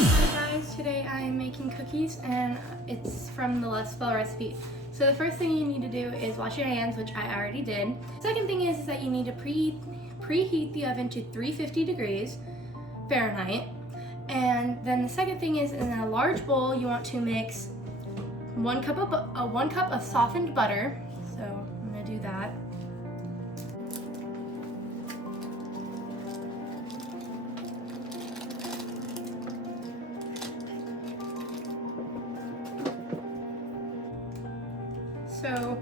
Hi guys, today I'm making cookies and it's from the Let's Spell recipe. So the first thing you need to do is wash your hands, which I already did. Second thing is that you need to preheat the oven to 350 degrees Fahrenheit. And then the second thing is, in a large bowl you want to mix 1 cup of softened butter. So I'm gonna do that. So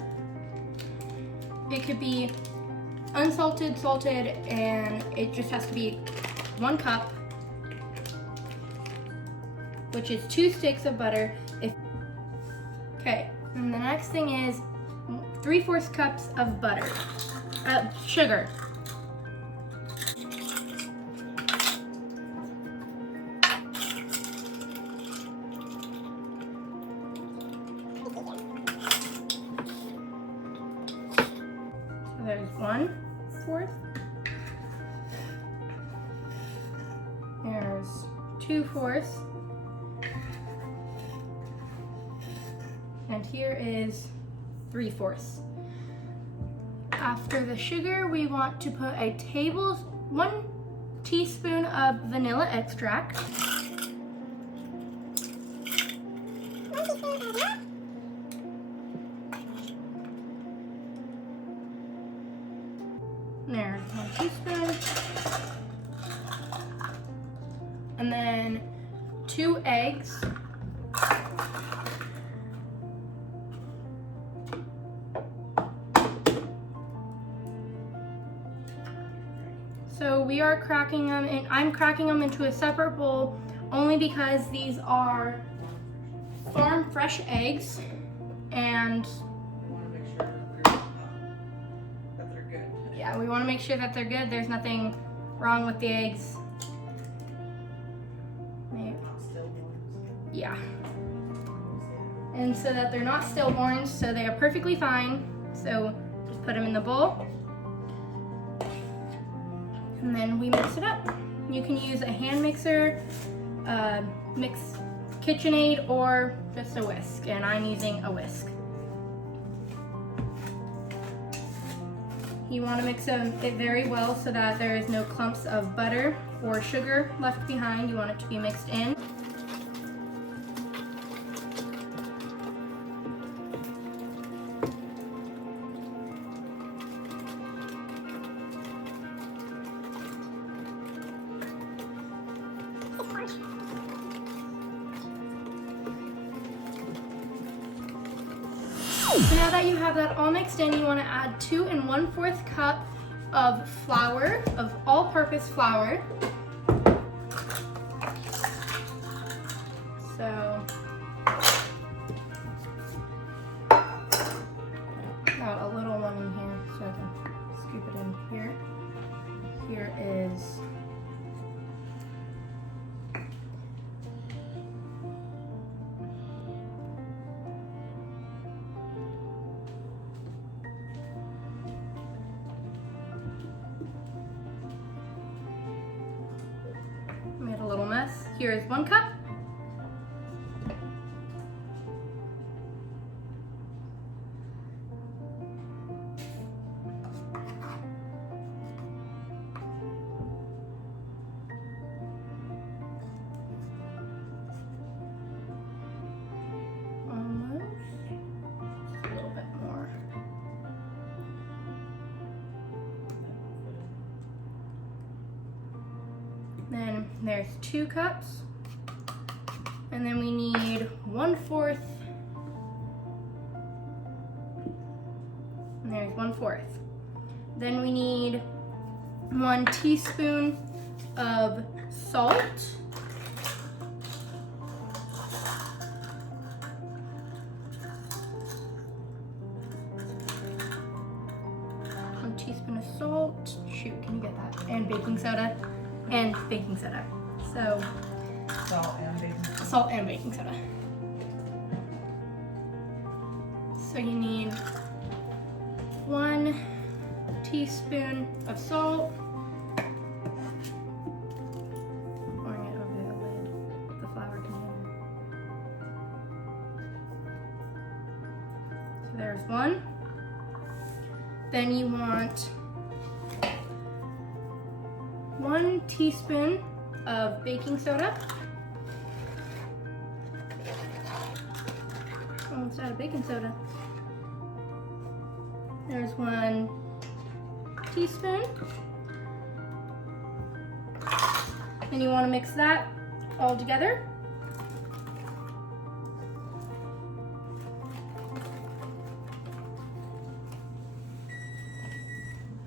it could be unsalted, salted, and it just has to be 1 cup, which is 2 sticks of butter. Okay, and the next thing is 3/4 cups of butter, sugar. There's 1/4. There's 2/4. And here is 3/4. After the sugar, we want to put 1 teaspoon of vanilla extract. There's 1 teaspoon. And then 2 eggs. So we are cracking them, and I'm cracking them into a separate bowl only because these are farm fresh eggs, and yeah, we want to make sure that they're good. There's nothing wrong with the eggs. Yeah. And so that they're not stillborns, so they are perfectly fine. So just put them in the bowl. And then we mix it up. You can use a hand mixer, KitchenAid, or just a whisk. And I'm using a whisk. You want to mix it very well so that there is no clumps of butter or sugar left behind. You want it to be mixed in. So now that you have that all mixed in, you want to add 2 1/4 cup of flour, of all-purpose flour. So got a little one in here, so I can scoop it in here. Here is made a little mess. Here is 1 cup. Almost. A little bit more. Then there's 2 cups, and then we need 1/4, and there's 1/4. Then we need 1 teaspoon of salt. Teaspoon of salt. Shoot, can you get that? And baking soda. And baking soda. So salt and baking soda. So you need 1 teaspoon of salt. Pouring it over the lid, the So there's one. Then you want 1 teaspoon of baking soda. Almost out of baking soda. There's 1 teaspoon. And you want to mix that all together.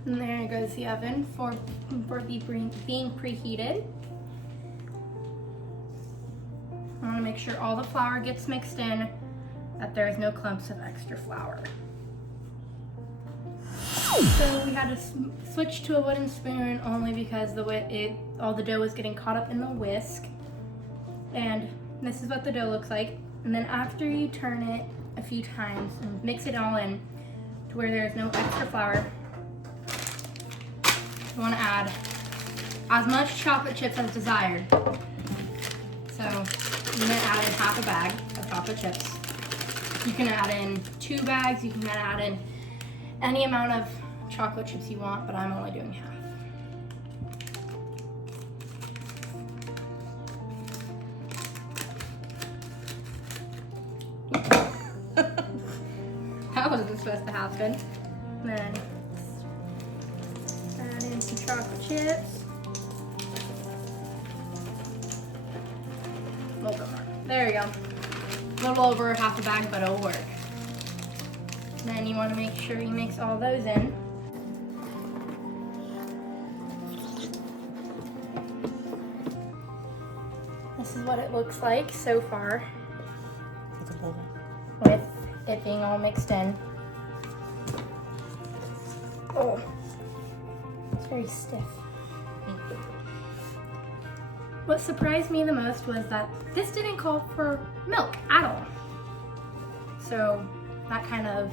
And there goes the oven for being preheated. I want to make sure all the flour gets mixed in, that there is no clumps of extra flour. So we had to switch to a wooden spoon only because all the dough was getting caught up in the whisk. And this is what the dough looks like. And then after you turn it a few times and mix it all in to where there is no extra flour, you want to add as much chocolate chips as desired. So I'm going to add in half a bag of chocolate chips. You can add in 2 bags, you can add in any amount of chocolate chips you want, but I'm only doing half. That wasn't supposed to happen. And then add in some chocolate chips. A little bit more. There you go. A little over half a bag, but it'll work. Then you want to make sure you mix all those in. This is what it looks like so far, with it being all mixed in. Oh, it's very stiff. What surprised me the most was that this didn't call for milk at all. So that kind of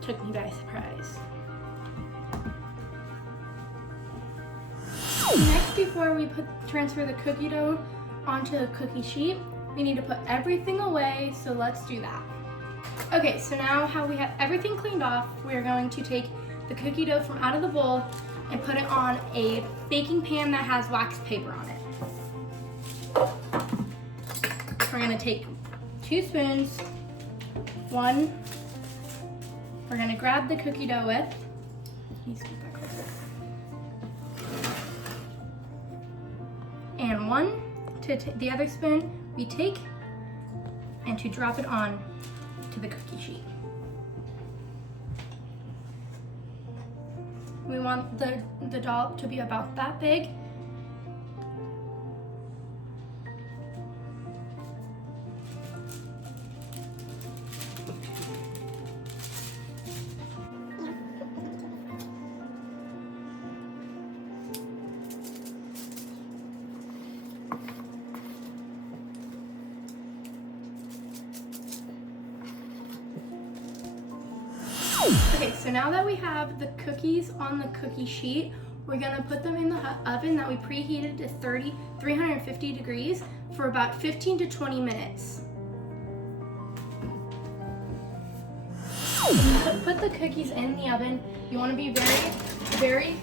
took me by surprise. Next, before we transfer the cookie dough onto a cookie sheet, we need to put everything away, so let's do that. Okay, so now how we have everything cleaned off, we're going to take the cookie dough from out of the bowl and put it on a baking pan that has wax paper on it. We're gonna take 2 spoons, one we're gonna grab the cookie dough with. Can you scoot that closer? And one to the other spoon we take and to drop it on to the cookie sheet. We want the dollop to be about that big. Okay, so now that we have the cookies on the cookie sheet, we're gonna put them in the oven that we preheated to 350 degrees for about 15 to 20 minutes. When you put the cookies in the oven, you wanna be very, very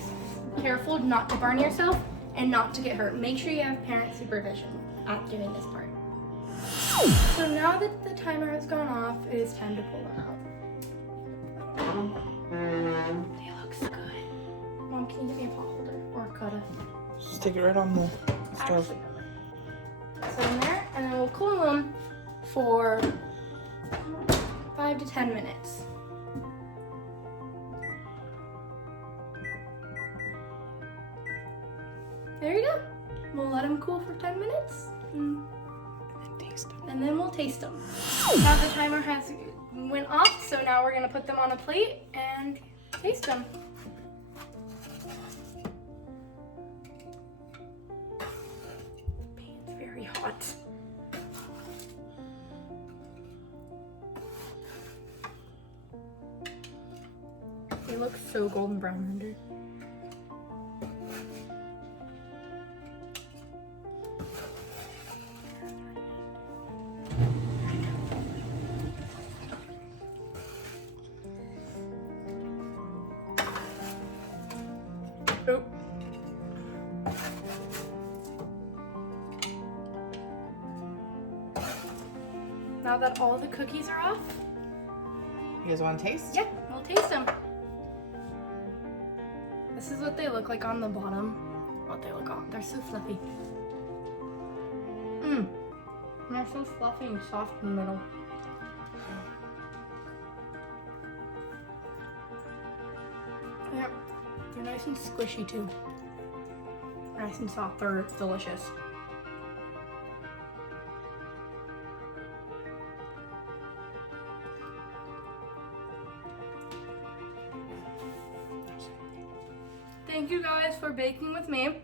careful not to burn yourself and not to get hurt. Make sure you have parent supervision at doing this part. So now that the timer has gone off, it is time to pull them out. They look so good. Mom, can you get me a pot holder or a cutter? Stick it right on the stove. So in there, and then we'll cool them for 5 to 10 minutes. There you go. We'll let them cool for 10 minutes. And then we'll taste them. Now the timer has went off, so now we're gonna put them on a plate and taste them. It's very hot. They look so golden brown under. now that all the cookies are off, You guys want to taste? yeah, we'll taste them. This is what they look like on the bottom. They're so fluffy. Mmm. They're so fluffy and soft in the middle. They're nice and squishy too. Nice and soft. They're delicious. Thank you guys for baking with me,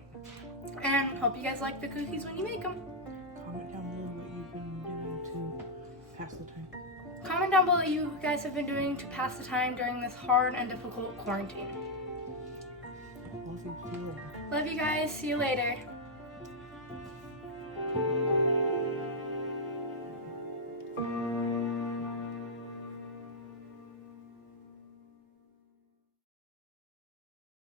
and hope you guys like the cookies when you make them. Comment down below what you've been doing to pass the time. Comment down below what you guys have been doing to pass the time during this hard and difficult quarantine. Love you. See you later. Love you guys. See you later.